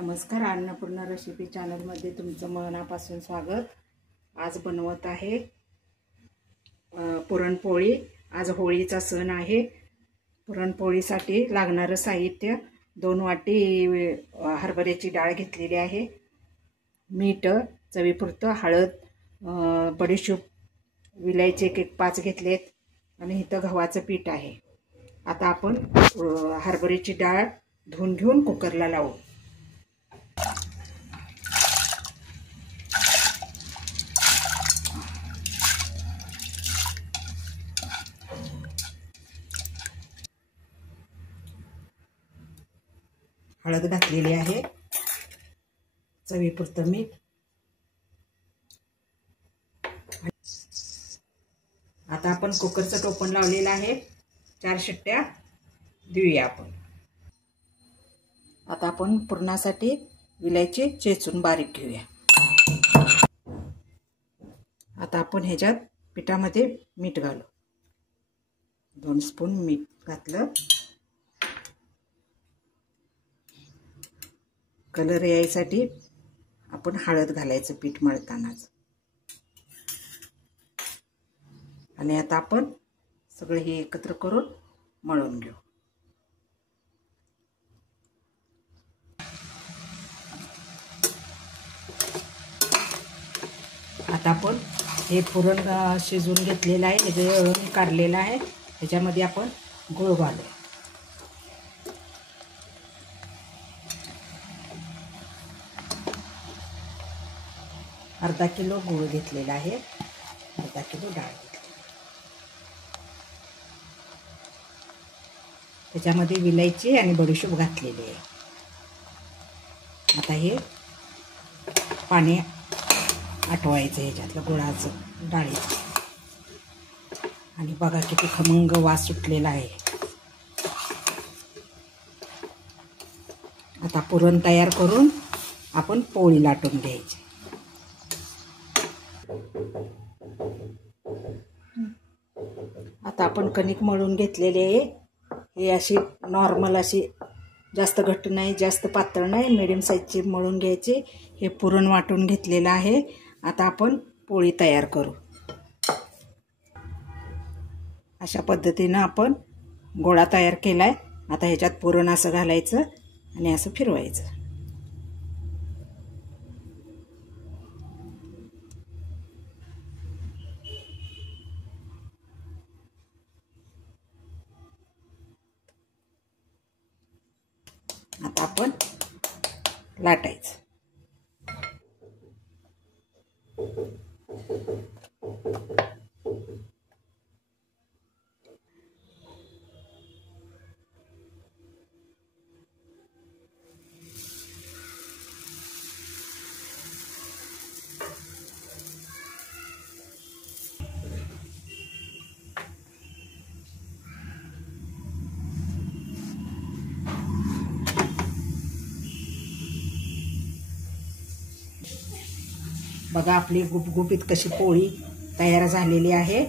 नमस्कार, अन्नपूर्णा रेसिपी चॅनलमध्ये तुमचं मनापासून स्वागत। आज बनवत आहे पुरणपोळी। आज होळीचा सण आहे। पुरणपोळीसाठी लागणारे साहित्य 2 वाटी हरभऱ्याची डाळ घेतलेली आहे, मीठ चवीपुरतं, हळद, बडीशेप, विलायची एक 5 घेतलेत आणि इथं गव्हाचं पीठ आहे। आता आपण हरभऱ्याची डाळ धुवून घेऊन कुकरला लावू। हळद घातलेली आहे, चवीपुरतं मीठ, आता आपण कुकरचं टोपण लावलेलं आहे। 4 शिट्ट्या देऊया आपण। आता आपण पुरणासाठी विलायची चेचून बारीक घेऊया। आता आपण ह्याच्यात पिठामध्ये मीठ घालू। 2 स्पून मीठ घातलं। कलर यायसाठी आपण हळद घालायचं पीठ मळतानाच। आणि आता आपण सगळे हे एकत्र करून मळून घेऊ। आता आपण हे पुरण शिजवून घेतलेलं आहे, हे येळून काढलेलं आहे, ह्याच्यामध्ये आपण गूळ घालू। अर्धा किलो गूळ घेतलेला आहे, अर्धा किलो डाळ घेतली। त्याच्यामध्ये विलायची आणि बडीशेप घातलेली आहे। आता हे पाणी आटवायचं ह्याच्यातलं गुळाचं, डाळीचं, आणि बघा किती खमंग वास सुटलेला आहे। आता पुरण तयार करून आपण पोळी लाटून घ्यायची। आता आपण कणिक मळून घेतलेली आहे, हे अशी नॉर्मल, अशी जास्त घट्ट नाही जास्त पातळ नाही, मीडियम साईजची मळून घ्यायची। हे पुरण वाटून घेतलेलं आहे। आता आपण पोळी तयार करू। अशा पद्धतीनं आपण गोळा तयार केलाय। आता ह्याच्यात पुरण असं घालायचं आणि असं फिरवायचं। आता आपण लाटायचं। बघा आपली गुपगुपीत कशी पोळी तयार झालेली आहे।